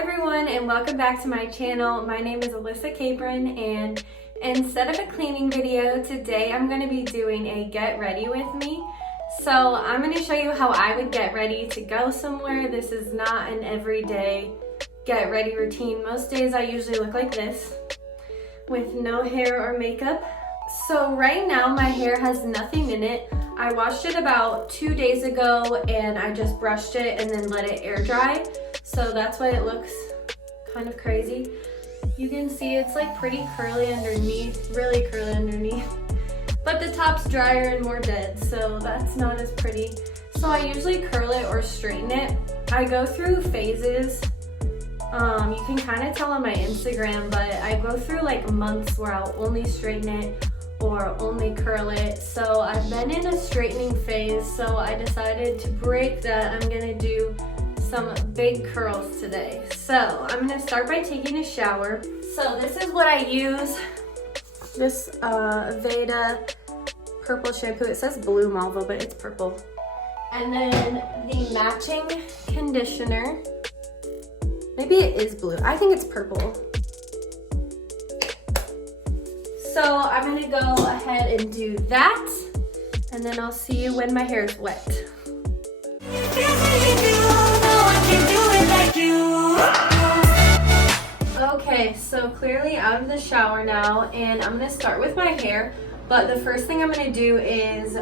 everyone, and welcome back to my channel. My name is Alissa Capron, and instead of a cleaning video today, I'm going to be doing a get ready with me. So I'm going to show you how I would get ready to go somewhere. This is not an everyday get ready routine. Most days I usually look like this with no hair or makeup. So right now my hair has nothing in it. I washed it about 2 days ago and I just brushed it and then let it air dry. So that's why it looks kind of crazy. You can see it's like pretty curly underneath, really curly underneath. But the top's drier and more dead, so that's not as pretty. So I usually curl it or straighten it. I go through phases. You can kind of tell on my Instagram, but I go through like months where I'll only straighten it or only curl it. So I've been in a straightening phase, so I decided to break that. I'm gonna do some big curls today. So I'm gonna start by taking a shower. So this is what I use. This Veda purple shampoo. It says blue Malvo, but it's purple. And then the matching conditioner. Maybe it is blue. I think it's purple. So I'm gonna go ahead and do that, and then I'll see you when my hair is wet. Okay, so clearly out of the shower now, and I'm gonna start with my hair, but the first thing I'm gonna do is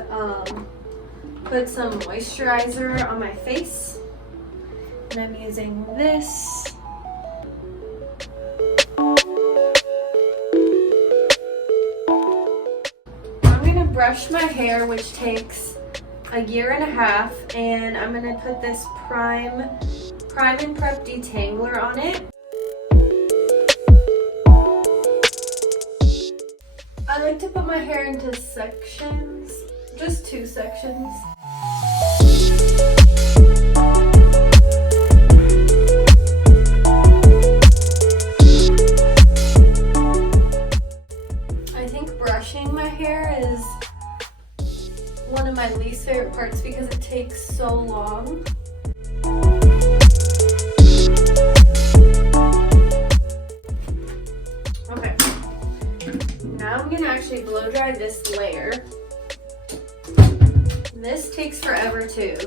put some moisturizer on my face, and I'm using this. Brush my hair, which takes a year and a half, and I'm gonna put this Prime and Prep Detangler on it. I like to put my hair into sections, just 2 sections. I think brushing my hair is one of my least favorite parts because it takes so long. Okay, now I'm gonna actually blow dry this layer. This takes forever too.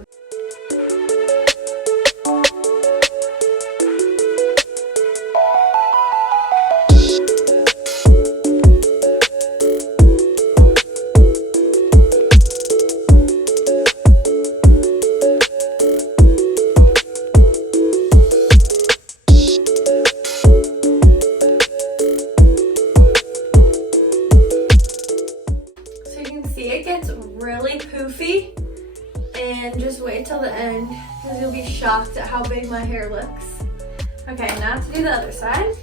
It gets really poofy, and just wait till the end because you'll be shocked at how big my hair looks. Okay, now to do the other side.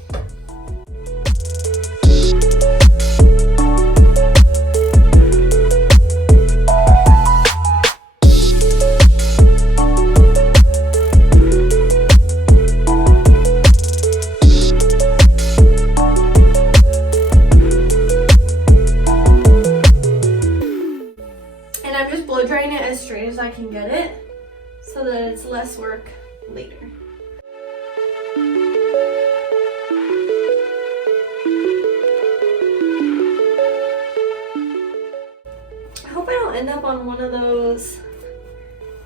I'm just blow drying it as straight as I can get it so that it's less work later. I hope I don't end up on one of those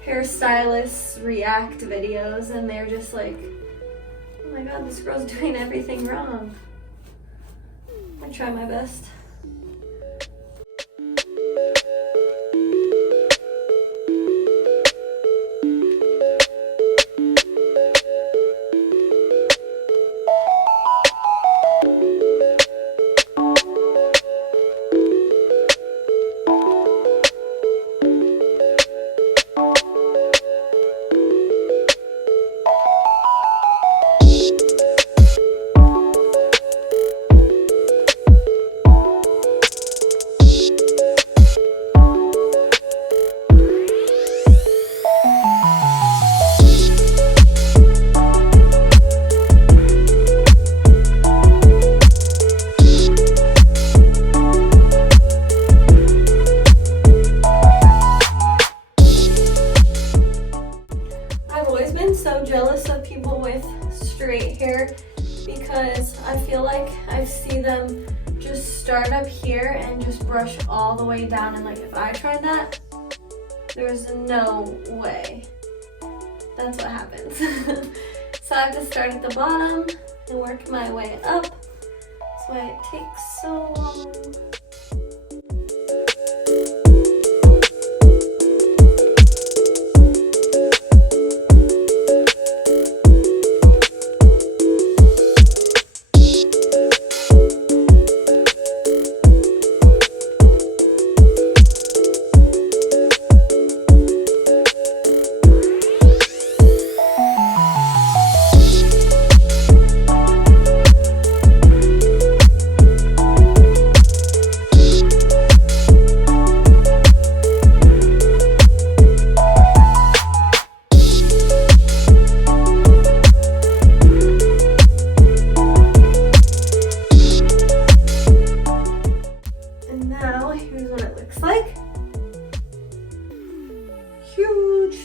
hairstylists react videos and they're just like, oh my god, this girl's doing everything wrong. I try my best. straight hair because I feel like I see them just start up here and just brush all the way down, and like if I tried that, there's no way. That's what happens. So I have to start at the bottom and work my way up. That's why it takes so long. Huge.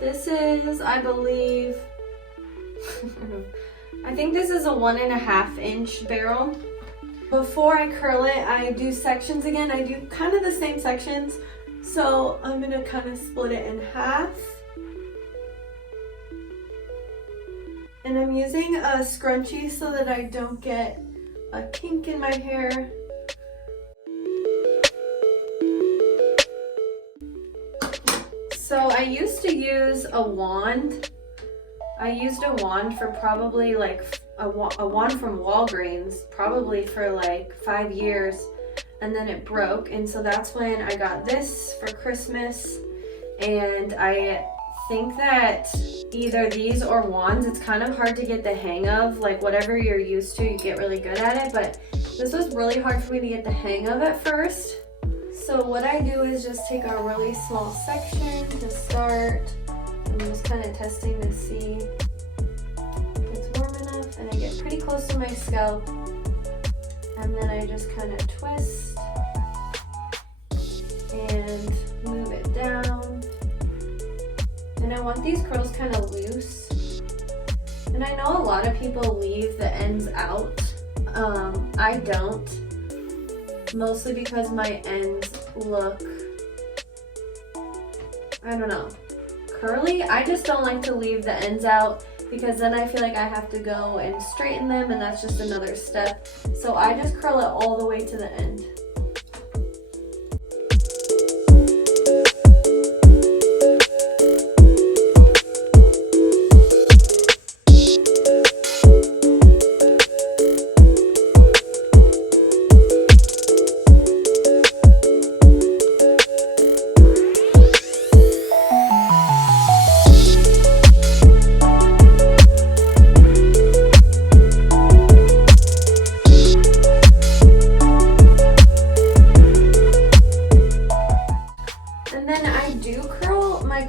This is, I believe, I think this is a 1.5 inch barrel. Before I curl it, I do sections again. I do kind of the same sections. So I'm gonna kind of split it in half. And I'm using a scrunchie so that I don't get a kink in my hair. So I used to use a wand. I used a wand for probably like a wand from Walgreens, probably for like 5 years, and then it broke, and so that's when I got this for Christmas. And I think that either these or wands, it's kind of hard to get the hang of. Like whatever you're used to, you get really good at it, but this was really hard for me to get the hang of at first. So what I do is just take a really small section to start. I'm just kind of testing to see if it's warm enough, and I get pretty close to my scalp, and then I just kind of twist and move it down. And I want these curls kind of loose. And I know a lot of people leave the ends out. I don't. Mostly because my ends look, I don't know, curly. I just don't like to leave the ends out because then I feel like I have to go and straighten them, and that's just another step. So I just curl it all the way to the end.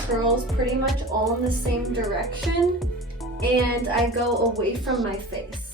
Curls pretty much all in the same direction, and I go away from my face.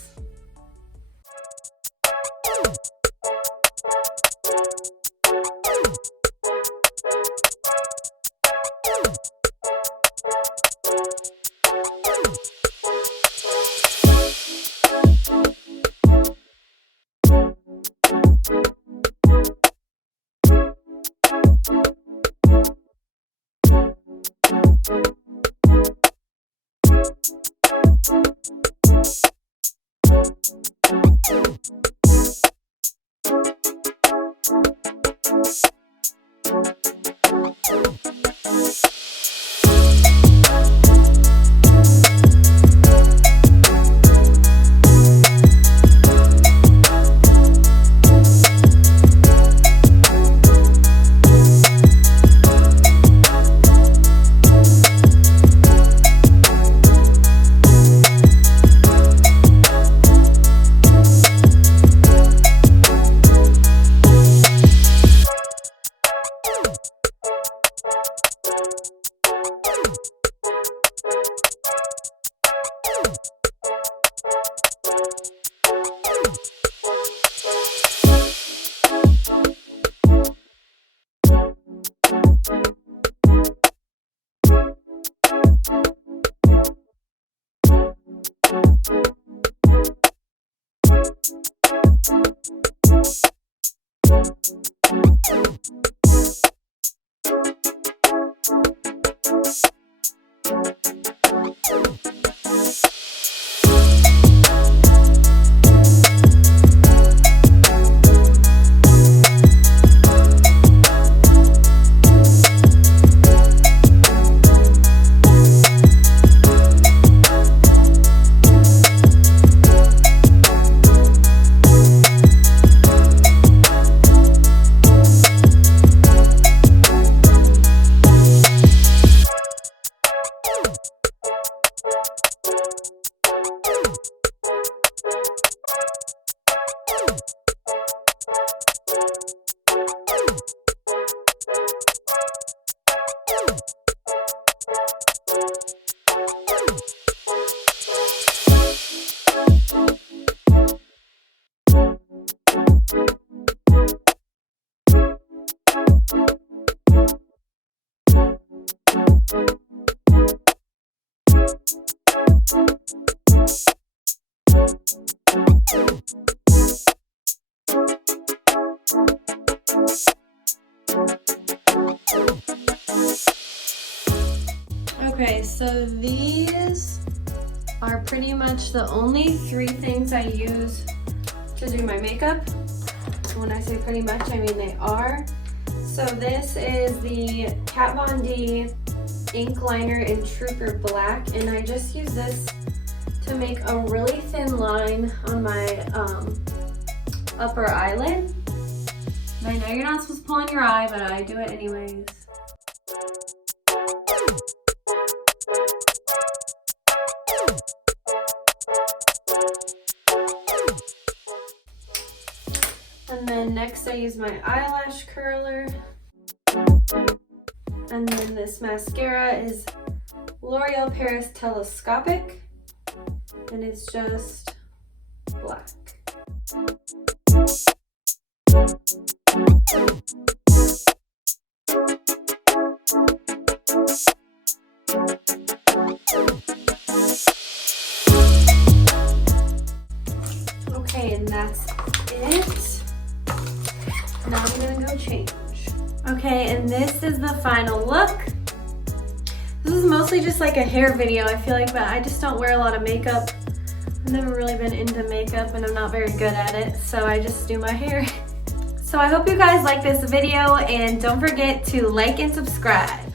Okay, so these are pretty much the only 3 things I use to do my makeup. When I say pretty much, I mean they are. So this is the Kat Von D ink liner in Trooper Black, and I just use this to make a really thin line on my upper eyelid. I know you're not supposed to pull in your eye, but I do it anyways. And then next I use my eyelash curler. And then this mascara is L'Oreal Paris Telescopic, and it's just black. Okay, and that's it. Now I'm gonna go change. Okay, and this is the final look. This is mostly just like a hair video, I feel like, but I just don't wear a lot of makeup. I've never really been into makeup and I'm not very good at it, so I just do my hair. So I hope you guys like this video, and don't forget to like and subscribe.